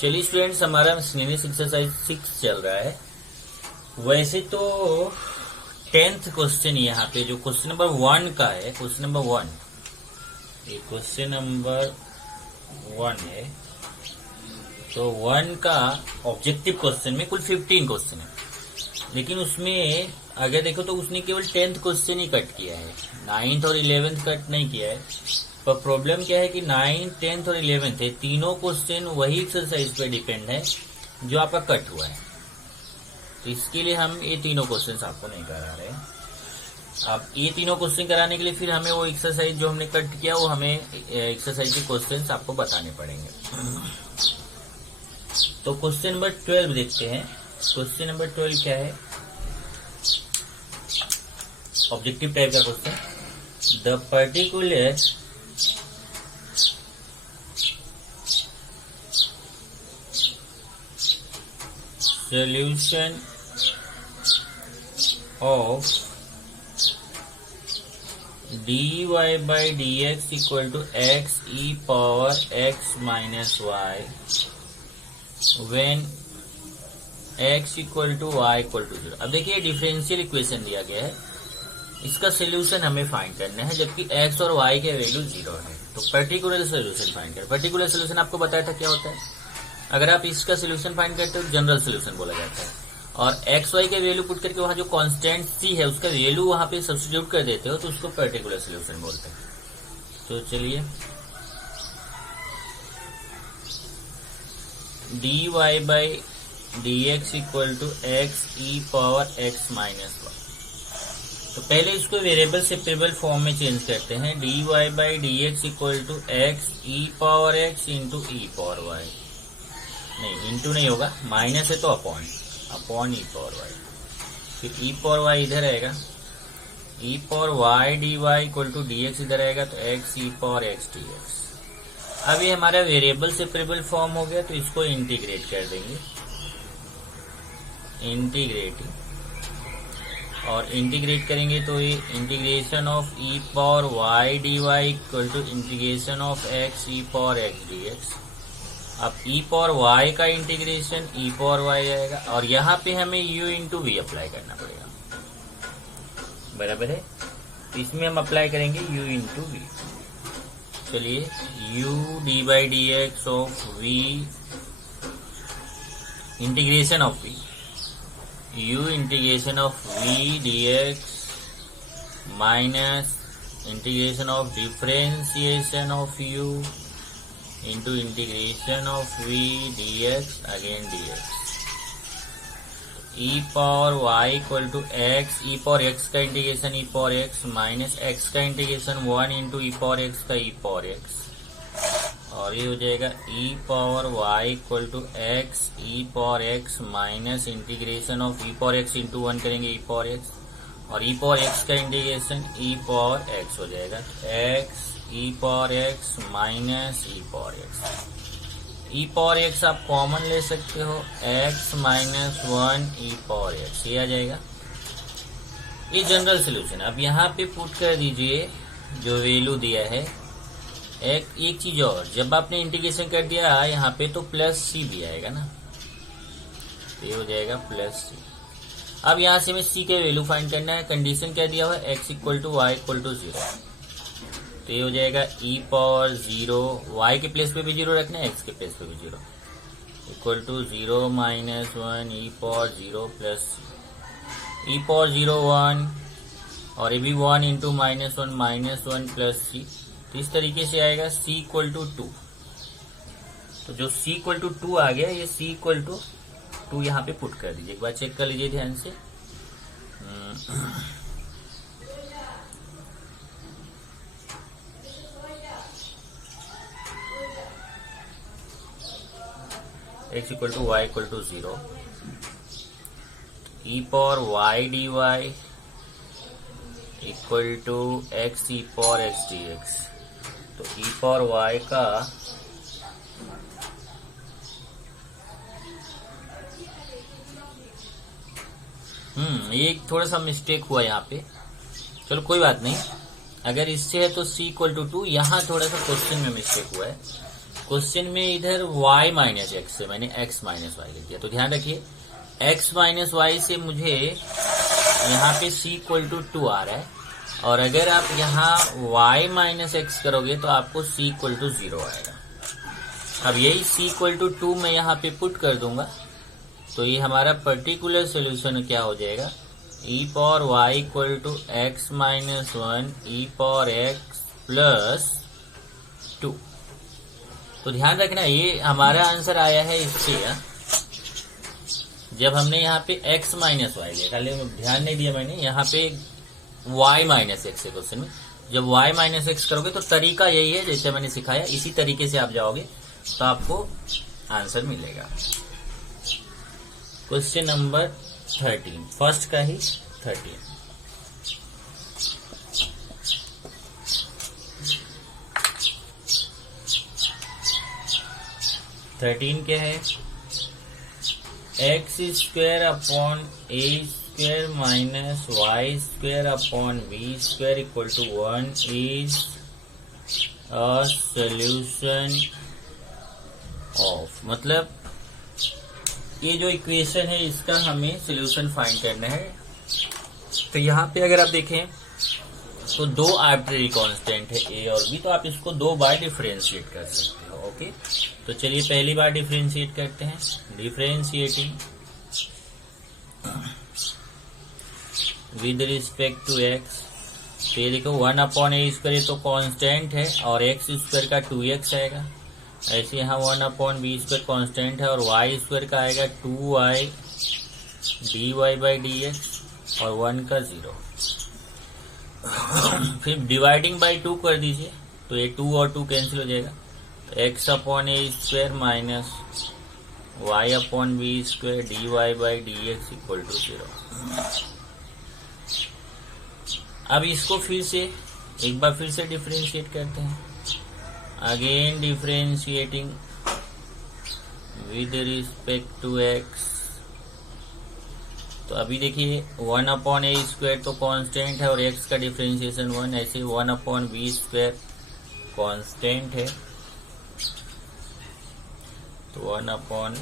चलिए स्टूडेंट्स, हमारा miscellaneous exercise 6 चल रहा है। वैसे तो 10th क्वेश्चन यहाँ पे जो क्वेश्चन नंबर 1 का है, क्वेश्चन नंबर 1, ये क्वेश्चन नंबर 1 है। तो 1 का ऑब्जेक्टिव क्वेश्चन में कुल 15 क्वेश्चन है, लेकिन उसमें अगर देखो तो उसने केवल 10th क्वेश्चन ही कट किया है, 9th और 11th कट नहीं किया है। पर प्रॉब्लम क्या है कि 9th, 10th और 11th है, तीनों क्वेश्चन वही एक्सरसाइज पे डिपेंड है जो आपका कट हुआ है। तो इसके लिए हम ये तीनों क्वेश्चंस आपको नहीं करा रहे हैं। अब ये तीनों क्वेश्चन कराने के लिए फिर हमें वो एक्सरसाइज जो हमने कट किया वो हमें एक्सरसाइज के क्वेश्चंस आपको बताने पड़ेंगे। तो क्वेश्चन नंबर 12 देखते हैं। क्वेश्चन नंबर 12 क्या है? ऑब्जेक्टिव टाइप का question. The particular solution of dy by dx equal to x e power x minus y when x equal to y equal to 0। अब देखिए डिफरेंशियल इक्वेशन दिया गया है, इसका सोल्यूशन हमें फाइंड करना है, जबकि x और y के वैल्यू 0 है। तो पर्टिकुलर सोल्यूशन फाइंड करें। पर्टिकुलर सोल्यूशन आपको बताया था क्या होता है। अगर आप इसका सोल्यूशन फाइंड करते हो जनरल सोल्यूशन बोला जाता है, और एक्स वाई के वैल्यू पुट करके वहां जो कांस्टेंट सी है उसका वैल्यू वहां पे सब्स्टिट्यूट कर देते हो तो उसको पर्टिकुलर सोल्यूशन बोलते हैं। तो चलिए, d Y by D x equal to x E power x minus y. तो पहले इसको वेरिएबल सेपरेबल फॉर्म में चेंज करते हैं। D Y by D x equal to x E power x into e power y. नहीं, into नहीं होगा, minus है तो अपॉन ई पावर वाई। फिर ई पावर वाई इधर आएगा, E power Y D Y equal to D X इधर आएगा, तो एक्स ई पावर एक्स डी एक्स। अब ये हमारा वेरिएबल सेपरेबल फॉर्म हो गया, तो इसको इंटीग्रेट कर देंगे। इंटीग्रेटिंग और इंटीग्रेट करेंगे तो ये integration of e power Y D Y equal to integration of x E power x D x. अब ई पावर वाई का इंटीग्रेशन ई पावर वाई आएगा, और यहाँ पे हमें u इंटू वी अप्लाई करना पड़ेगा, बराबर है। इसमें हम अप्लाई करेंगे u इंटू वी। चलिए, u d by D x of v integration of v, u integration of v d x minus integration of differentiation of u into integration of v dx again dx। e power y equal to x, e power x का integration e power x minus x का integration 1 into e power x का e power x, और ये हो जाएगा e power y equal to x e power x minus integration of e power x into 1 करेंगे e power x, और e power x का integration e power x हो जाएगा x e power x minus e power x। e power x आप common ले सकते हो, x minus 1 e power x, ये आ जाएगा। ये जनरल सोल्यूशन। अब यहाँ पे पुट कर दीजिए जो वैल्यू दिया है। एक चीज और, जब आपने इंटीग्रेशन कर दिया यहाँ पे तो प्लस सी भी आएगा ना, तो ये हो जाएगा प्लस सी। अब यहाँ से हमें सी के वैल्यू फाइंड करना है। कंडीशन क्या दिया हुआ है? x equal to y equal to 0, तो ये हो जाएगा e पावर 0, y के प्लेस पे भी 0 रखना है, x के प्लेस पे भी 0, equal to 0 minus 1 e power 0 plus e power 0 1, और ये भी 1 इंटू माइनस 1 प्लस सी। तो इस तरीके से आएगा c इक्वल टू 2। तो जो c इक्वल टू 2 आ गया, ये c इक्वल टू 2 यहाँ पे पुट कर दीजिए। एक बार चेक कर लीजिए ध्यान से। x equal to y equal to 0, e power Y D Y equal to x E power x D x. तो ई पावर वाई का ये थोड़ा सा मिस्टेक हुआ यहाँ पे, चलो कोई बात नहीं। अगर इससे है तो c इक्वल टू 2, यहाँ थोड़ा सा क्वेश्चन में मिस्टेक हुआ है। क्वेश्चन में इधर y माइनस एक्स से मैंने x माइनस वाई लिख दिया, तो ध्यान रखिए x माइनस वाई से मुझे यहाँ पे c इक्वल टू 2 आ रहा है, और अगर आप यहाँ y माइनस एक्स करोगे तो आपको c इक्वल टू 0 आएगा। अब यही c इक्वल टू 2 मैं यहाँ पे पुट कर दूंगा, तो ये हमारा पर्टिकुलर सोल्यूशन क्या हो जाएगा, e power y equal to x minus 1 e power x plus 2। तो ध्यान रखना ये हमारा आंसर आया है इससे, जब हमने यहाँ पे x माइनस वाई लिया, खाली ध्यान नहीं दिया मैंने, यहाँ पे y माइनस एक्स है क्वेश्चन में। जब y माइनस एक्स करोगे तो तरीका यही है जैसे मैंने सिखाया, इसी तरीके से आप जाओगे तो आपको आंसर मिलेगा। क्वेश्चन नंबर 13, फर्स्ट का ही 13। क्या है, x square upon A square minus y square upon B square equal to 1 is a solution of, मतलब ये जो इक्वेशन है इसका हमें सोल्यूशन फाइंड करना है। तो यहाँ पे अगर आप देखें तो दो आर्बिट्रेरी कांस्टेंट है ए और बी, तो आप इसको 2 बार डिफरेंशिएट कर सकते हो। ओके, तो चलिए पहली बार डिफरेंशिएट करते हैं, differentiating with respect to x. तो ये देखो 1 अपॉन ए स्क्वायर तो कांस्टेंट है और एक्स स्क्वायर का 2x आएगा। ऐसे यहाँ 1 अपॉन बी स्क्वायर कांस्टेंट है और वाई स्क्वायर का आएगा 2y dy by D x और 1 का 0। फिर डिवाइडिंग बाई 2 कर दीजिए, तो ये 2 और 2 कैंसिल हो जाएगा, तो x upon A square minus y upon B square dy by D x equal to 0। अब इसको फिर से एक बार फिर से डिफरेंशिएट करते हैं, again differentiating with respect to x. तो अभी देखिए 1 अपॉन ए स्क्वायर तो कांस्टेंट है और x का डिफरेंशिएशन 1, ऐसे 1 अपॉन बी स्क्वायर कांस्टेंट है, तो 1 अपॉन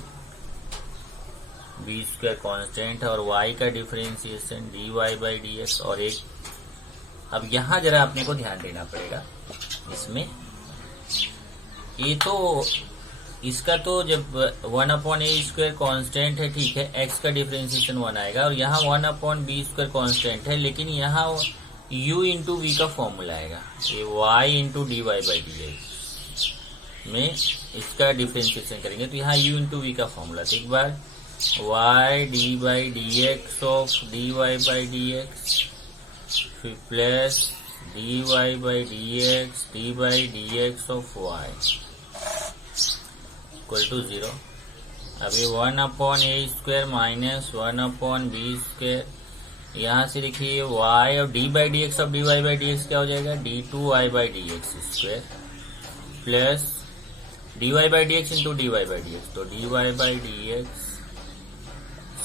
बी स्क्वायर कांस्टेंट है और y का differentiation dy by D x और एक। अब यहाँ जरा अपने को ध्यान देना पड़ेगा, इसमें ये तो इसका तो जब 1 अपॉन ए स्क्वायर कॉन्स्टेंट है, ठीक है, x का डिफरेंशिएशन 1 आएगा और यहाँ 1 अपॉन बी स्क्वायर कॉन्स्टेंट है, लेकिन यहाँ u इंटू वी का फॉर्मूला आएगा, ये y into D Y by D X में इसका डिफरेंशिएशन करेंगे, तो यहाँ u इंटू वी का फॉर्मूला। तो एक बार y D by D x of D Y by D x फिर plus D Y by D X D by D x of y equal to 0। अभी 1 अपॉन ए square minus 1 upon B square, यहाँ से देखिए y और D by D x of D Y by D X क्या हो जाएगा, D two Y by D x square plus D Y by D X into D Y by D x, तो D Y by D x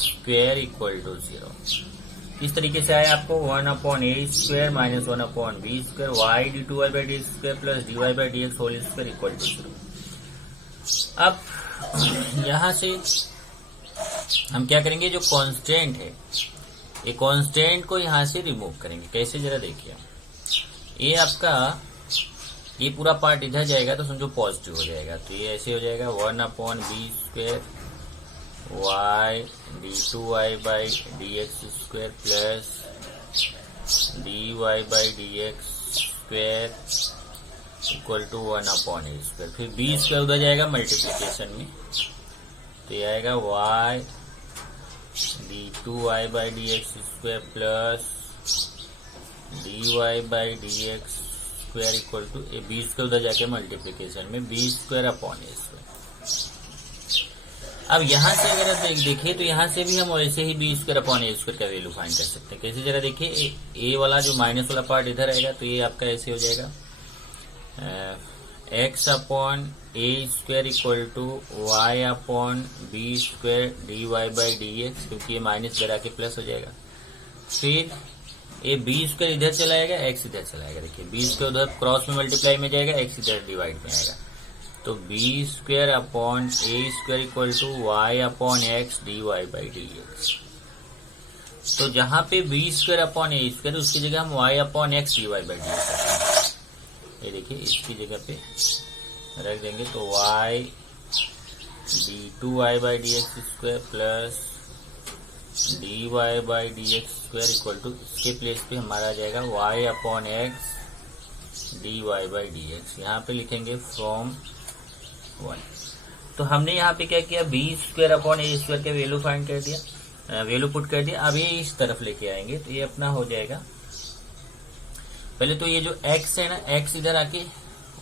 square equal to 0। इस तरीके से आया आपको 1 upon A square minus 1 upon B square Y D two Y by D square plus D Y by D x whole square equal to 0। अब यहाँ से हम क्या करेंगे, जो कांस्टेंट है ये कांस्टेंट को यहाँ से रिमूव करेंगे। कैसे जरा देखिए, ये आपका ये पूरा पार्ट इधर जाएगा तो समझो पॉजिटिव हो जाएगा, तो ये ऐसे हो जाएगा 1 upon B square Y D two Y by D x square plus D Y by D x square equal to 1 upon A square. फिर बी स्क्वायर उधर जाएगा मल्टीप्लीकेशन में, तो ये आएगा y d two Y by D x square plus D Y by D x square equal to a b square उधर जाके multiplication में बी स्क्वायर अपॉन ए स्क्वायर। अब यहाँ से अगर आप देखिए तो यहाँ से भी हम वैसे ही बी स्क्वायर अपॉन ए स्क्वायर का वैल्यू फाइंड कर सकते हैं। कैसे जरा देखिए, ए वाला जो माइनस वाला पार्ट इधर आएगा तो ये आपका ऐसे हो जाएगा x upon A square equal to y upon B square d Y by D x, क्योंकि ये माइनस इधर आके प्लस हो जाएगा। फिर ये बी स्क्वायर इधर चला जाएगा, एक्स इधर चला जाएगा। देखिए बी स्क्वायर उधर क्रॉस में मल्टीप्लाई में जाएगा, एक्स इधर डिवाइड में आएगा, तो b square upon A square equal to y upon x d Y by D x. तो जहां पे बी स्क्वायर अपॉन ए स्क्वायर उसकी जगह हम y upon x d Y by D x, ये देखिए इसकी जगह पे रख देंगे तो y D two Y by D x square plus D Y by D x square equal to, इसके प्लेस पे हमारा आ जाएगा y upon x d Y by D x. यहाँ पे लिखेंगे फ्रॉम 1। तो हमने यहाँ पे क्या किया, बी स्क्वायर अपॉन ए स्क्वायर के वैल्यू फाइंड कर दिया, वैल्यू पुट कर दिया। अब ये इस तरफ लेके आएंगे तो ये अपना हो जाएगा, पहले तो ये जो x है ना, x इधर आके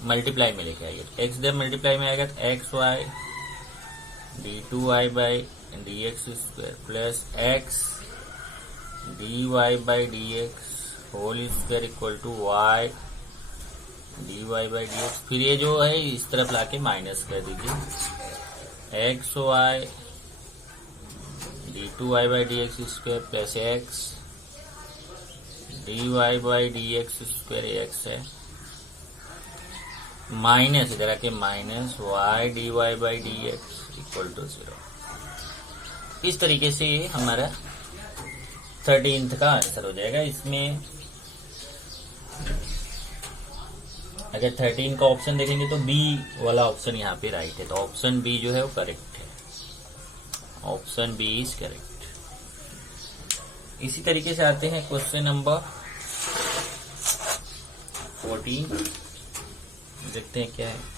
मल्टीप्लाई में लेके आइए, x इधर मल्टीप्लाई में आएगा तो x y D two Y by D x square plus x d Y by D x whole square equal to y D Y by D x. फिर ये जो है इस तरफ लाके माइनस कर दीजिए, x y D two Y by D x square plus x d Y by D x square, x है माइनस इधर आके minus y D Y by D x equal to 0। इस तरीके से ये हमारा 13th का आंसर हो जाएगा। इसमें अगर 13 का ऑप्शन देखेंगे तो बी वाला ऑप्शन यहाँ पे राइट है, तो ऑप्शन बी जो है वो करेक्ट है, ऑप्शन बी इज करेक्ट। इसी तरीके से आते हैं क्वेश्चन नंबर 14, देखते हैं क्या है।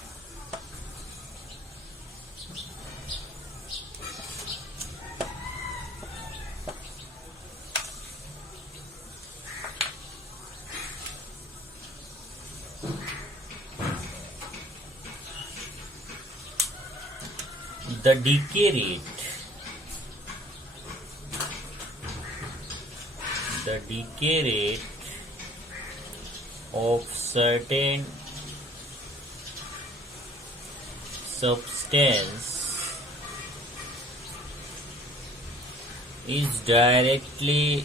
The decay rate, the decay rate of certain substance is directly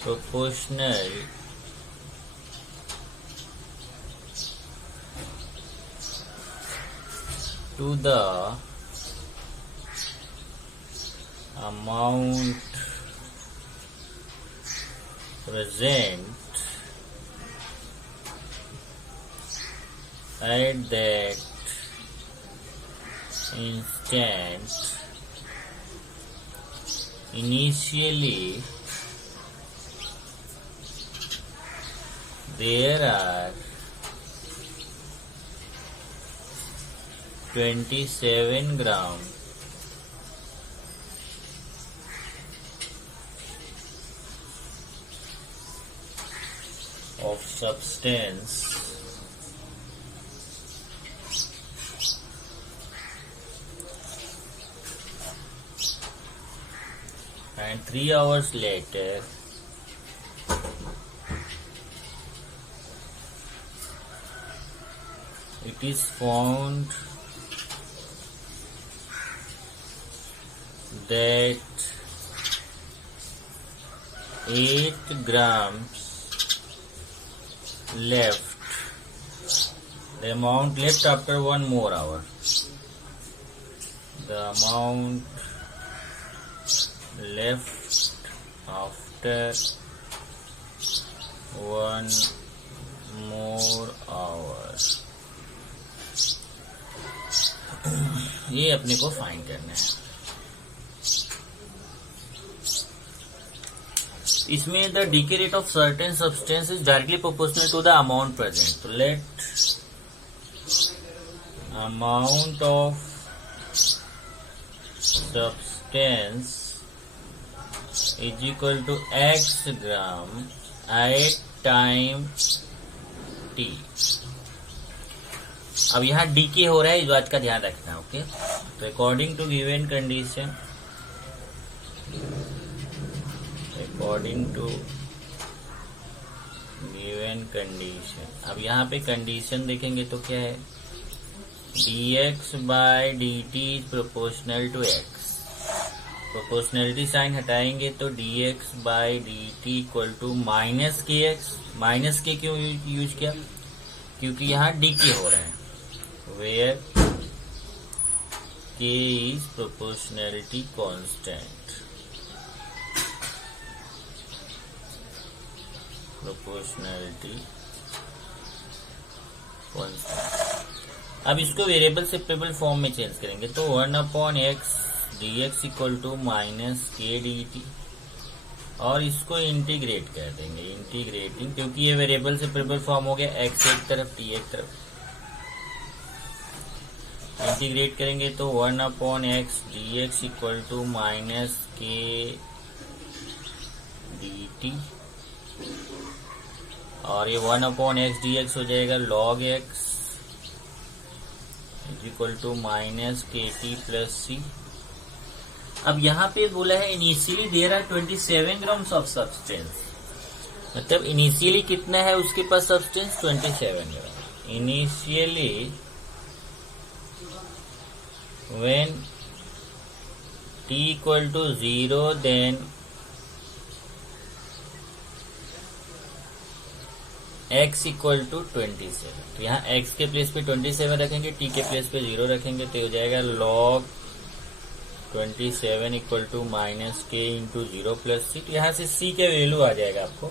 proportional to the amount present at that instant. Initially, there are 27 grams of substance and 3 hours later it is found that 8 grams left, the amount left after 1 more hour, the amount left after 1 more hour, ये अपने को find करना है। इसमें the decay rate of certain substance is directly proportional to the amount present. तो let amount of substance is equal to X gram at time T. अब यहाँ DK हो रहा है, इस बात का ध्यान रखना। ओके, तो according to given condition, according to given condition, अब यहाँ पे कंडीशन देखेंगे तो क्या है, dx by dt is proportional to x। Proportionality sign हटाएंगे तो dx by dt equal to minus k x. Minus k क्यों यूज किया? क्योंकि यहाँ डीके हो रहा है, where k is proportionality constant. Proportionality constant. अब इसको वेरिएबल सेपरेबल फॉर्म में चेंज करेंगे तो 1/x dx equal to minus k dt, और इसको इंटीग्रेट कर देंगे, इंटीग्रेटिंग, क्योंकि ये वेरिएबल सेपरेबल फॉर्म हो गया, x एक तरफ t एक तरफ। इंटीग्रेट करेंगे तो 1/x dx equal to minus k dt, और ये 1/x dx हो जाएगा log x equal to minus के टी प्लस सी। अब यहाँ पे बोला है initially there are 27 grams of substance, मतलब इनिशियली कितना है उसके पास substance 27 gram. Initially when t equal to 0 then x equal to 27। तो यहाँ x के प्लेस पे 27 रखेंगे, t के प्लेस पे 0 रखेंगे, तो हो जाएगा log 27 इक्वल टू माइनस के इंटू 0 प्लस सी। तो यहाँ से c का वैल्यू आ जाएगा आपको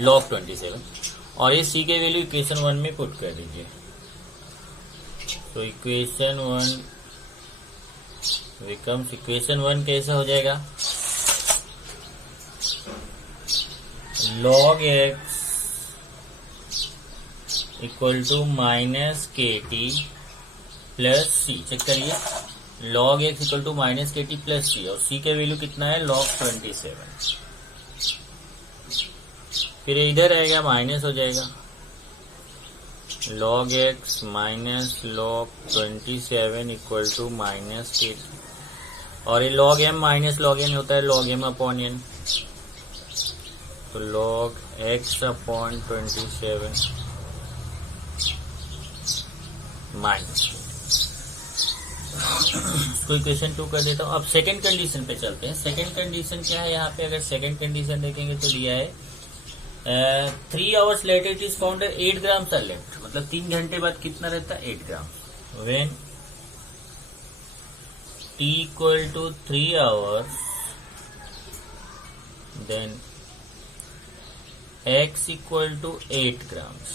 log 27, और ये c के वैल्यू इक्वेशन 1 में पुट कर दीजिए। तो इक्वेशन 1 बिकम्स, इक्वेशन 1 कैसा हो जाएगा? log x equal to minus के टी प्लस सी। चेक करिए, log x equal to minus के टी प्लस सी, और c का वैल्यू कितना है log 27। फिर इधर आएगा माइनस हो जाएगा log x minus log 27 equal to minus k, और ये log m minus log n होता है log m अपॉन n, तो log x अपॉन 27 माइनस। इसको इक्वेशन 2 कर देता हूँ। अब सेकंड कंडीशन पे चलते हैं। सेकंड कंडीशन क्या है? यहाँ पे अगर सेकंड कंडीशन देखेंगे तो दिया है 3 hours later it is found 8 grams are left, मतलब 3 घंटे बाद कितना रहता है 8 gram. When t equal to 3 hours then x equal to 8 grams.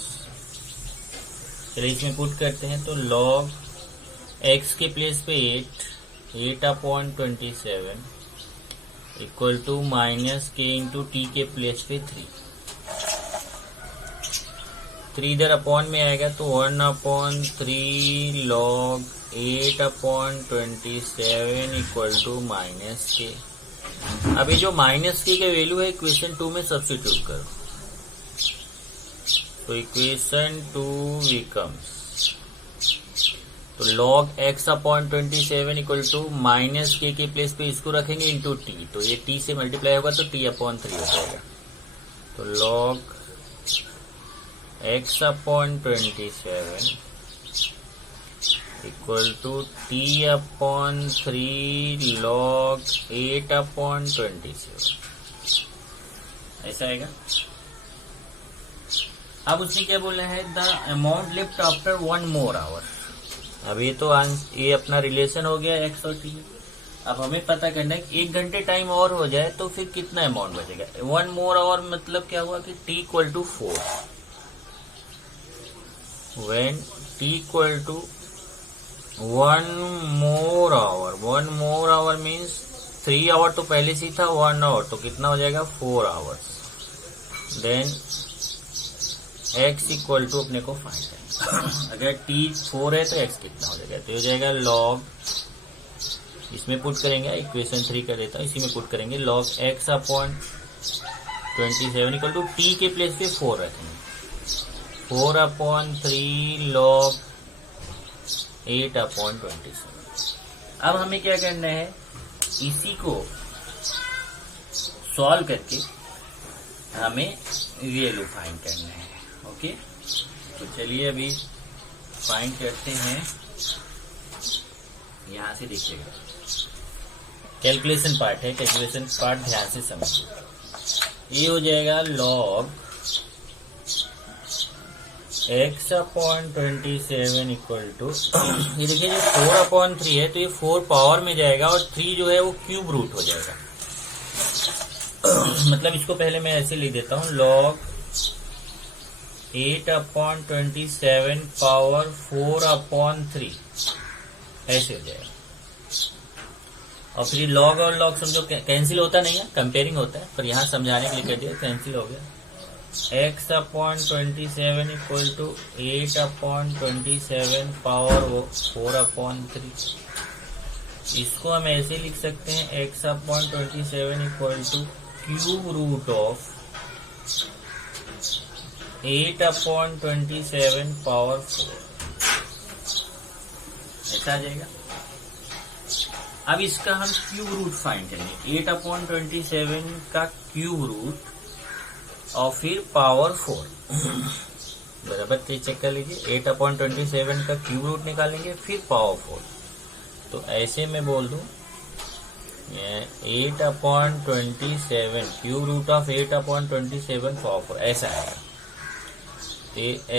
चलिए इसमें पुट करते हैं तो log x के प्लेस पे 8 अपॉन 27 इक्वल टू माइनस के इंटू टी के प्लेस पे 3 इधर अपॉन में आएगा तो 1/3 log 8 upon 27 equal to minus k. अभी जो माइनस के वैल्यू है इक्वेशन 2 में सब्स्टिट्यूट करो, तो इक्वेशन 2 बिकम्स, तो log x upon 27 equal to minus k place पे इसको रखेंगे इंटू टी, तो ये t से मल्टीप्लाई होगा तो t अपॉन 3 हो जाएगा। तो log x upon 27 equal to t upon 3 log 8 upon 27, ऐसा आएगा। अब उसने क्या बोला है? The amount left after 1 more hour. अब ये तो ये अपना रिलेशन हो गया x और t। अब हमें पता करना है कि 1 घंटे टाइम और हो जाए तो फिर कितना अमाउंट बचेगा। 1 मोर आवर मतलब क्या हुआ कि t equal to 4। When t equal to 1 more hour means 3 hour तो पहले से था, 1 आवर तो कितना हो जाएगा 4 hours. Then x equal to अपने को फाइंड है। अगर t 4 है तो x कितना हो जाएगा? तो हो जाएगा log, इसमें पुट करेंगे, इक्वेशन 3 कर देता हूँ, इसी में पुट करेंगे log x upon 27 equal to t के प्लेस पे 4 रखेंगे, 4/3 log 8 अपॉन 27। अब हमें क्या करना है? इसी को सॉल्व करके हमें वैल्यू फाइंड करना है। ओके, तो चलिए अभी फाइंड करते हैं। यहां से देखिएगा कैलकुलेशन पार्ट है, कैलकुलेशन पार्ट ध्यान से समझिए। ये हो जाएगा log x/27 इक्वल टू, ये देखिए जो 4/3 है तो ये 4 पावर में जाएगा और 3 जो है वो क्यूब रूट हो जाएगा। मतलब इसको पहले मैं ऐसे लिख देता हूँ, log 8/27 पावर 4/3 ऐसे हो जाएगा। और फिर log और log समझो कैंसिल होता नहीं है, कंपेयरिंग होता है, पर यहाँ समझाने के लिए कह दिया कैंसिल हो गया। x/27 equal to 8/27 power 4/3। इसको हम ऐसे लिख सकते हैं, x/27 equal to cube root of 8/27 power 4, ऐसा आ जाएगा। अब इसका हम क्यूब रूट फाइंड करेंगे, 8/27 का क्यूब रूट और फिर पावर 4 बराबर 3 चेक कर लीजिए। 8/27 का क्यूब रूट निकालेंगे फिर पावर 4, तो ऐसे में बोल दूं 8/27 क्यूब रूट ऑफ 8/27 पावर 4 ऐसा आएगा।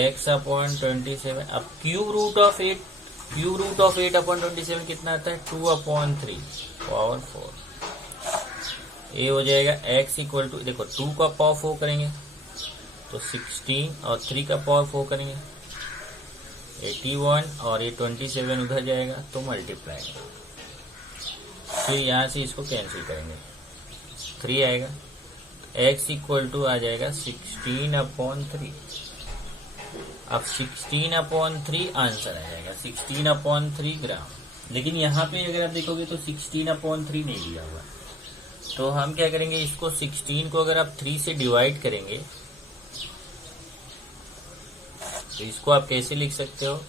x/27, अब क्यूब रूट ऑफ 8/27 कितना आता है, 2/3 पावर 4। ये हो जाएगा x इक्वल टू, देखो 2 का पावर 4 करेंगे तो 16 और 3 का पावर 4 करेंगे 81 और ये 27 उधर जाएगा तो मल्टीप्लाई, फिर यहाँ से इसको कैंसिल करेंगे 3 आएगा, x इक्वल टू आ जाएगा 16/3। अब 16/3 आंसर आ जाएगा, 16/3 ग्राम। लेकिन यहाँ पे अगर आप देखोगे तो 16/3 नहीं दिया हुआ, तो हम क्या करेंगे, इसको 16 को अगर आप 3 से डिवाइड करेंगे तो इसको आप कैसे लिख सकते हो,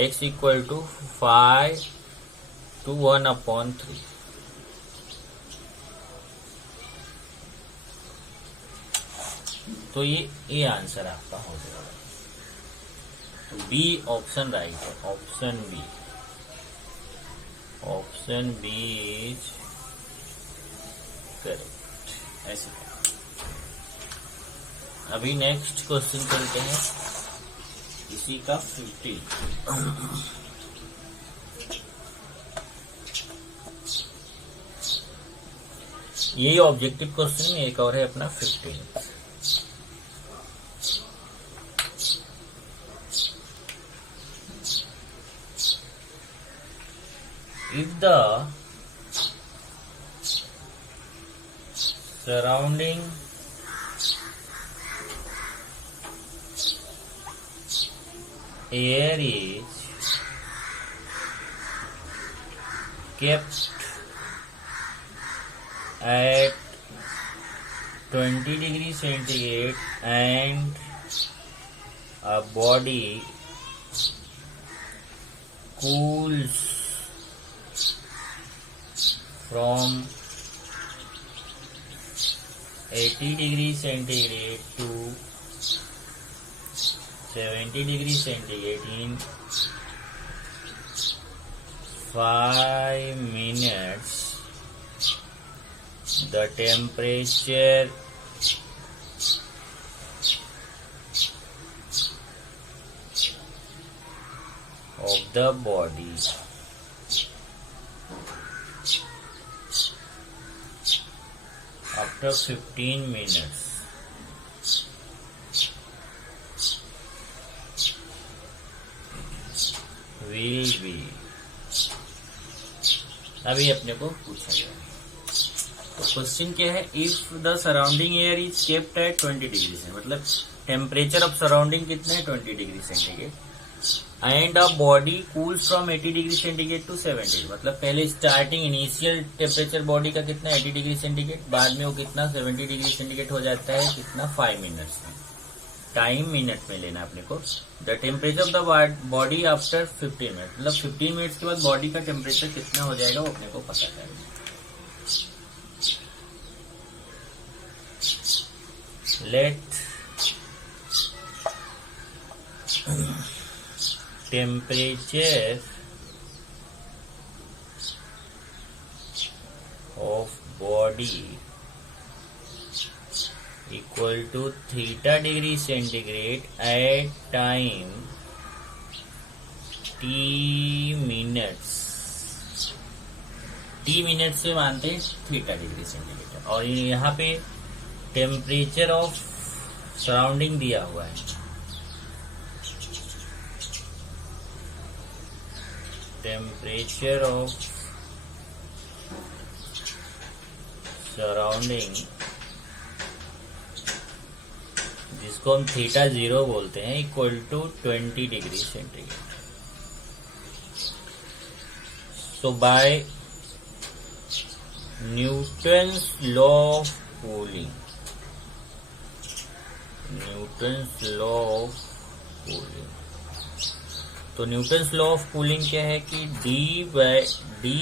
x इक्वल टू 5 to 1/3। तो ये आंसर आपका हो जाएगा। तो बी ऑप्शन राइट है, ऑप्शन बी इज करेक्ट। ऐसे अभी नेक्स्ट क्वेश्चन चलते हैं, इसी का 15। यही ऑब्जेक्टिव क्वेश्चन में एक और है अपना 15। If the surrounding air is kept at 20 degrees centigrade and a body cools from 80 degrees centigrade to 70 degrees centigrade in 5 minutes, the temperature of the body after 15 minutes will be, अभी अपने को पूछा गया। तो क्वेश्चन क्या है, if the surrounding air is kept at 20 degree C, मतलब temperature of surrounding कितना है 20 degree centigrade, and a body cools from 80 degree centigrade to 70, मतलब पहले स्टार्टिंग इनिशियल टेम्परेचर बॉडी का कितना 80 डिग्री सेंटीग्रेड, बाद में वो कितना 70 डिग्री सेंटीग्रेड हो जाता है, कितना 5 मिनट्स में। टाइम मिनट में लेना अपने को। The temperature of the body after 15 minute, मतलब 15 मिनट्स के बाद बॉडी का टेम्परेचर कितना हो जाएगा वो अपने को पता करना। Let temperature of body equal to theta degree centigrade at time t minutes, t minute से मानते हैं थीटा डिग्री सेंटीग्रेड, और यहाँ पे टेम्परेचर ऑफ सराउंडिंग दिया हुआ है, टेम्परेचर ऑफ सराउंडिंग जिसको हम थीटा 0 बोलते हैं, equal to 20 degree centigrade. So by Newton's law of cooling, Newton's law of cooling, तो न्यूटन्स लॉ ऑफ कूलिंग क्या है कि d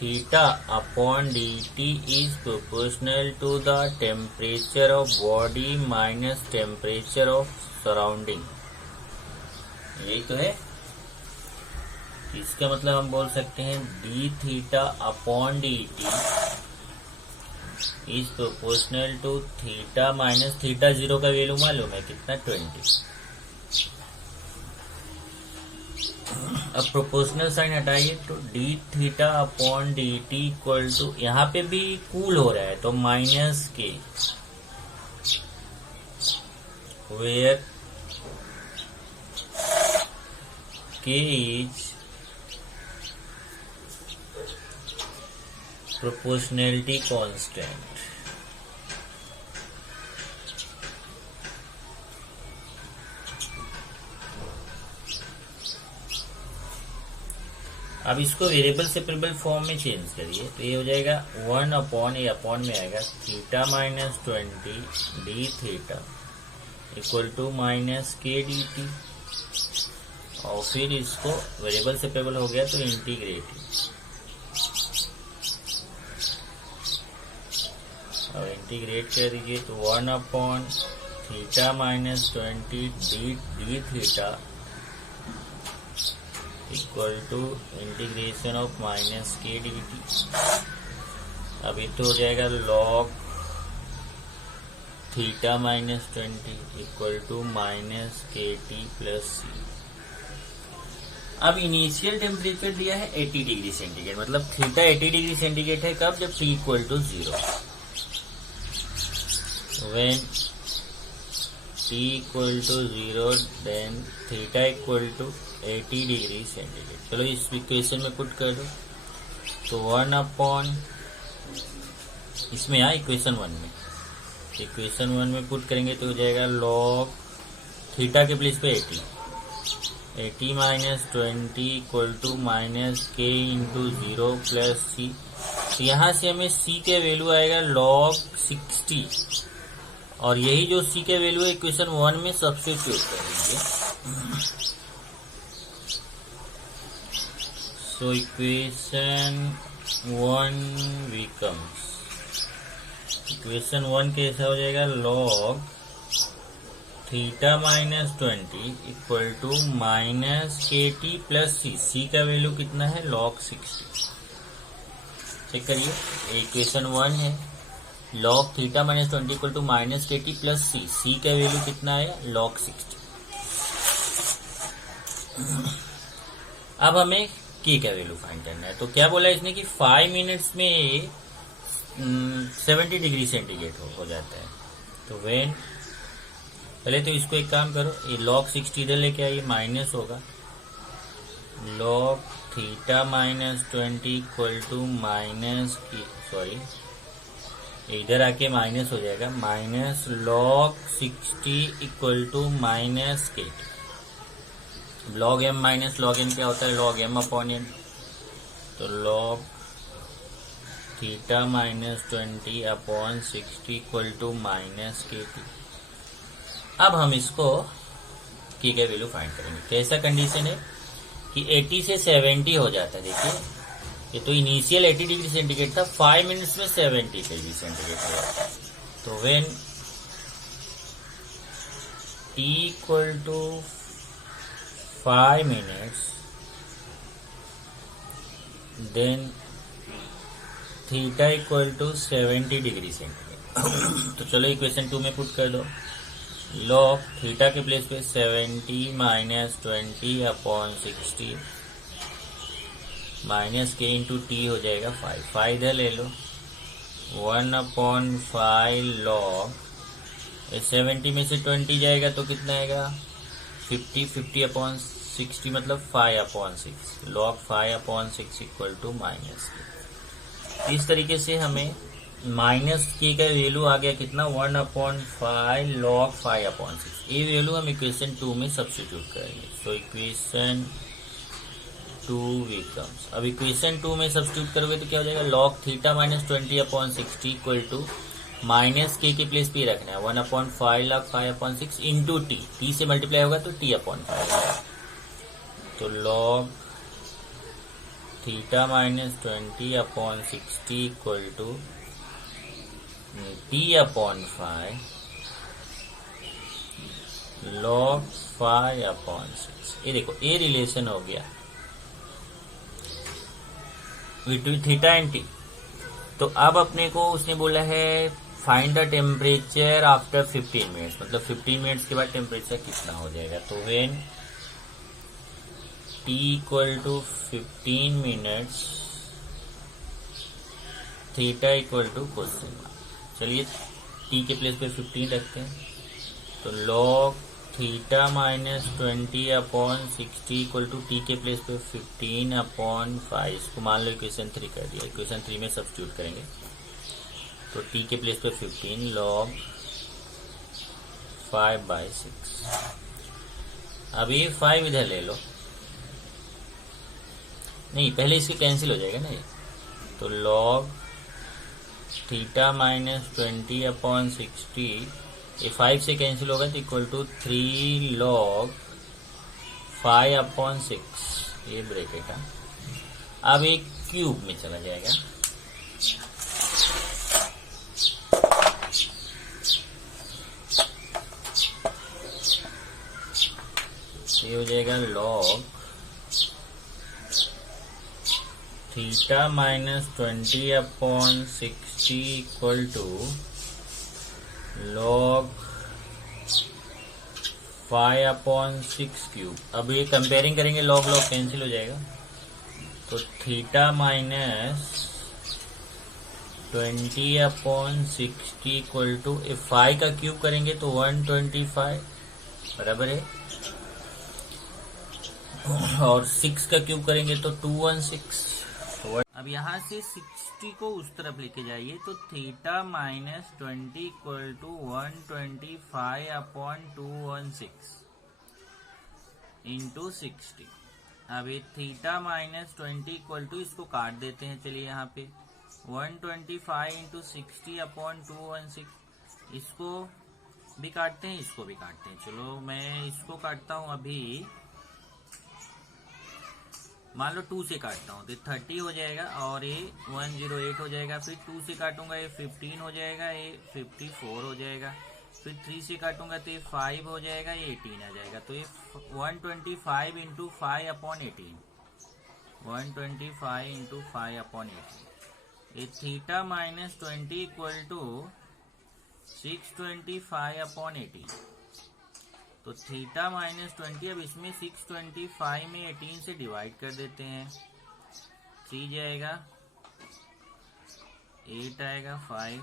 theta upon dt is proportional to the temperature of body minus temperature of surrounding. यही तो है. इसका मतलब हम बोल सकते हैं d theta upon dt is proportional to theta minus theta 0 का वैल्यू मालूम है कितना, 20. अब प्रोपोर्शनल साइन हटाइए तो d theta upon d t equal to, यहाँ पे भी कूल हो रहा है तो minus k, where k is proportionality constant. अब इसको वेरिएबल सेपरेबल फॉर्म में चेंज करिए तो ये हो जाएगा 1 अपॉन, ये अपॉन में आएगा theta minus 20 d theta equal to minus k d t, और फिर इसको वेरिएबल सेपरेबल हो गया तो इंटीग्रेट. अब इंटीग्रेट कर दीजिए तो 1 upon theta minus 20 d theta equal to integration of minus k d t. अब ये तो हो जाएगा log theta minus 20 equal to minus के टी प्लस सी. अब इनिशियल टेम्परेचर दिया है 80 डिग्री सेंटीग्रेड, मतलब थीटा 80 डिग्री सेंटीग्रेड है कब, जब t equal to 0. when t equal to 0 then theta equal to 80 degree centigrade. चलो इस इक्वेशन में पुट कर दो तो 1 अपॉन, इसमें इक्वेशन 1 में, इक्वेशन 1 में पुट करेंगे तो हो जाएगा लॉग थीटा के प्लेस पे 80 माइनस 20 इक्वल टू माइनस के इंटू 0 प्लस सी. तो यहाँ से हमें सी के वैल्यू आएगा लॉग 60, और यही जो सी के वैल्यू है इक्वेशन 1 में सब्स्टिट्यूट कर दीजिए. सो इक्वेशन 1 बिकम्स, इक्वेशन 1 कैसा हो जाएगा, log theta minus 20 equal to minus के टी प्लस सी. सी का वैल्यू कितना है, लॉग 60. चेक करिए, इक्वेशन 1 है, log theta minus 20 equal to minus के टी प्लस सी. सी का वैल्यू कितना है, लॉग 60. अब हमें के का वैल्यू फाइंड करना है. तो क्या बोला इसने कि 5 मिनट्स में 70 डिग्री सेंटीग्रेड हो जाता है. तो वेन, पहले तो इसको एक काम करो, ये लॉग 60 इधर लेके आइए, माइनस होगा log theta minus 20 equal to minus K, sorry इधर आके माइनस हो जाएगा, minus log 60 equal to minus K. Log M minus log N क्या होता है, लॉग एम अपॉन एन. तो log theta minus 20 upon 60 equal to minus के T. अब हम इसको की का वैल्यू फाइंड करेंगे. कैसा कंडीशन है कि 80 से 70 हो जाता है. देखिए ये तो इनिशियल 80 डिग्री सेंटीग्रेड था, 5 मिनट्स में 70 डिग्री सेंटीग्रेड हो जाता है. तो when t equal to 5 minutes then theta equal to 70 degree centigrade. तो चलो इक्वेशन 2 में पुट कर दो। लॉग थीटा के प्लेस पे 70 माइनस 20 अपॉन 60 माइनस के इंटू टी हो जाएगा 5 इधर ले लो। 1/5 लॉग 70 में से 20 जाएगा तो कितना आएगा 50 अपॉन 60 मतलब 5/6 लॉग 5/6 इक्वल टू माइनस के। इस तरीके से हमें माइनस के का वैल्यू आ गया कितना 1/5 लॉग 5/6। ये वैल्यू हम इक्वेशन 2 में सब्स्टिट्यूट करेंगे। सो इक्वेशन 2 बिकम्स, अब इक्वेशन 2 में सब्स्टिट्यूट करोगे तो क्या हो जाएगा log theta minus 20/60 equal to minus k place पे रखना है 1/5 लॉग 5/6 इंटू टी से मल्टीप्लाई होगा तो t/5। तो log theta minus 20/60 equal to t/5 log 5/6। ये देखो ये रिलेशन हो गया बिटवीन थीटा एंड टी। तो अब अपने को उसने बोला है find the temperature after 15 minutes, मतलब 15 मिनट्स के बाद टेम्परेचर कितना हो जाएगा। तो when t equal to 15 minutes theta equal to question mark. चलिए t के प्लेस पे 15 रखते हैं। तो log theta minus 20/60 equal to t के प्लेस पे 15/5। इसको मान लो इक्वेशन 3 कर दिया। इक्वेशन 3 में सब्स्टिट्यूट करेंगे तो टी के प्लेस पे 15 लॉग 5/6। अब ये 5 इधर ले लो, नहीं पहले इसके कैंसिल हो जाएगा ना ये। तो लॉग थीटा माइनस 20/60 ये 5 से कैंसिल होगा तो इक्वल टू 3 लॉग 5/6। ये ब्रैकेट है। अब एक क्यूब में चला जाएगा। ये हो जाएगा log theta minus 20/60 equal to log 5/6 cube. अब ये कंपेयरिंग करेंगे लॉग लॉग कैंसिल हो जाएगा। तो थीटा माइनस 20/60 इक्वल टू 5 का क्यूब करेंगे तो 125 बराबर है, और 6 का क्यूब करेंगे तो 216। अब यहाँ से 60 को उस तरफ लेके जाइए तो theta minus 20 equal to 125/216 into 60। अब ये थीटा माइनस 20 इक्वल टू इसको काट देते हैं। चलिए यहाँ पे 125 इंटू 60/216, इसको भी काटते हैं इसको भी काटते हैं। चलो मैं इसको काटता हूँ अभी, मान लो 2 से काटता हूँ तो 30 हो जाएगा और ये 108 हो जाएगा। फिर 2 से काटूंगा ये 15 हो जाएगा, ये 54 हो जाएगा। फिर 3 से काटूंगा तो ये 5 हो जाएगा, ये 18 आ जाएगा। तो ये 125 इंटू 5/18, 125 इंटू 5/18। ये थीटा माइनस 20 इक्वल टू 625/18। तो थीटा माइनस 20, अब इसमें 625 में 18 से डिवाइड कर देते हैं। 3 जाएगा, 8 आएगा, 5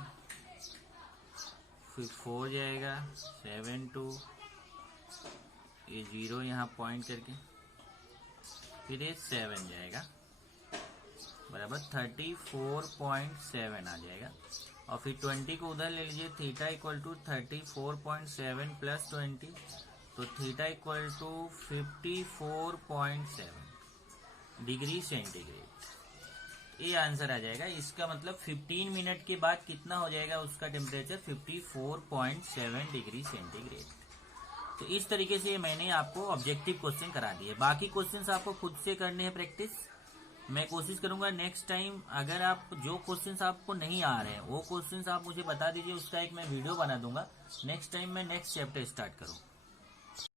फिर 4 जाएगा, 7 2 ये 0 यहाँ पॉइंट करके, फिर ये 7 जाएगा बराबर 34.7 आ जाएगा। और फिर 20 को उधर ले लीजिए। थीटा इक्वल टू 34.7 प्लस 20, तो theta equal to 54.7 degree centigrade. ये आंसर आ जाएगा। इसका मतलब 15 मिनट के बाद कितना हो जाएगा उसका टेम्परेचर 54.7 डिग्री सेंटीग्रेड। तो इस तरीके से मैंने आपको ऑब्जेक्टिव क्वेश्चन करा दिए। बाकी क्वेश्चंस आपको खुद से करने हैं प्रैक्टिस। मैं कोशिश करूंगा नेक्स्ट टाइम, अगर आप जो क्वेश्चंस आपको नहीं आ रहे हैं वो क्वेश्चंस आप मुझे बता दीजिए, उसका एक मैं वीडियो बना दूंगा। नेक्स्ट टाइम मैं नेक्स्ट चैप्टर स्टार्ट करूँ।